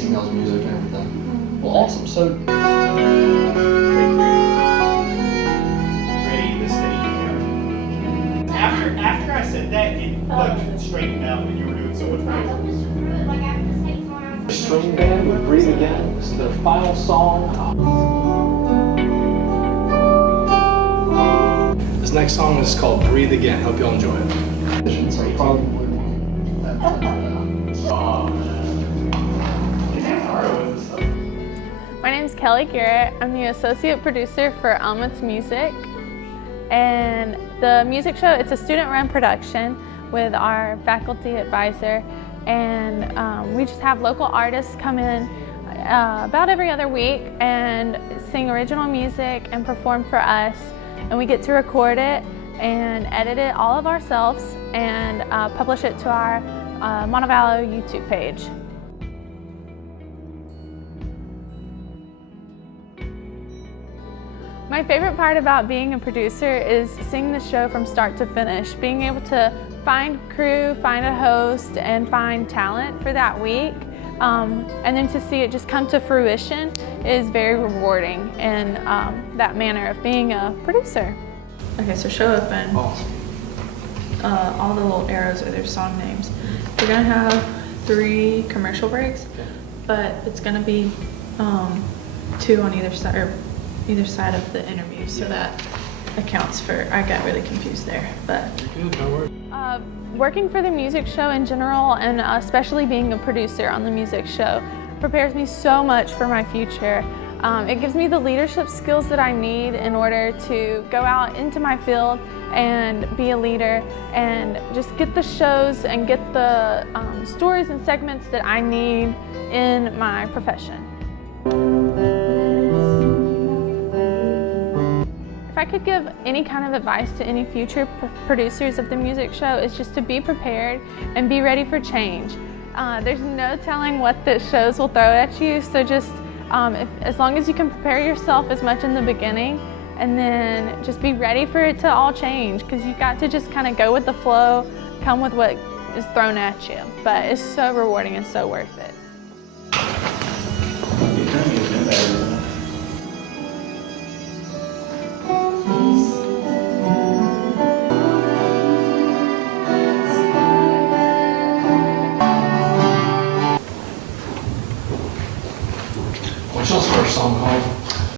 mixing y'all's music and everything. Well, awesome. So. Ready to stay here. After I said that, it like straightened out and you were doing so much better. String band with Breathe Again. This is their final song. This next song is called Breathe Again. Hope y'all enjoy it. So probably My name is Kelly Garrett. I'm the associate producer for Elmwood's Music. And the music show, it's a student-run production with our faculty advisor. And we just have local artists come in about every other week and sing original music and perform for us. And we get to record it and edit it all of ourselves and publish it to our Montevallo YouTube page. My favorite part about being a producer is seeing the show from start to finish, being able to find crew, find a host, and find talent for that week. And then to see it just come to fruition is very rewarding in that manner of being a producer. Okay, so show open. awesome. All the little arrows are their song names. We're gonna have 3 commercial breaks, but it's gonna be 2 on either side, or either side of the interview, so that accounts for, I got really confused there, but. Good, no worries. Working for the music show in general, and especially being a producer on the music show, prepares me so much for my future. It gives me the leadership skills that I need in order to go out into my field and be a leader and just get the shows and get the stories and segments that I need in my profession. If I could give any kind of advice to any future producers of the music show, it's just to be prepared and be ready for change. There's no telling what the shows will throw at you, so just as long as you can prepare yourself as much in the beginning, and then just be ready for it to all change, because you've got to just kind of go with the flow, come with what is thrown at you. But it's so rewarding and so worth it. What's y'all's first song called?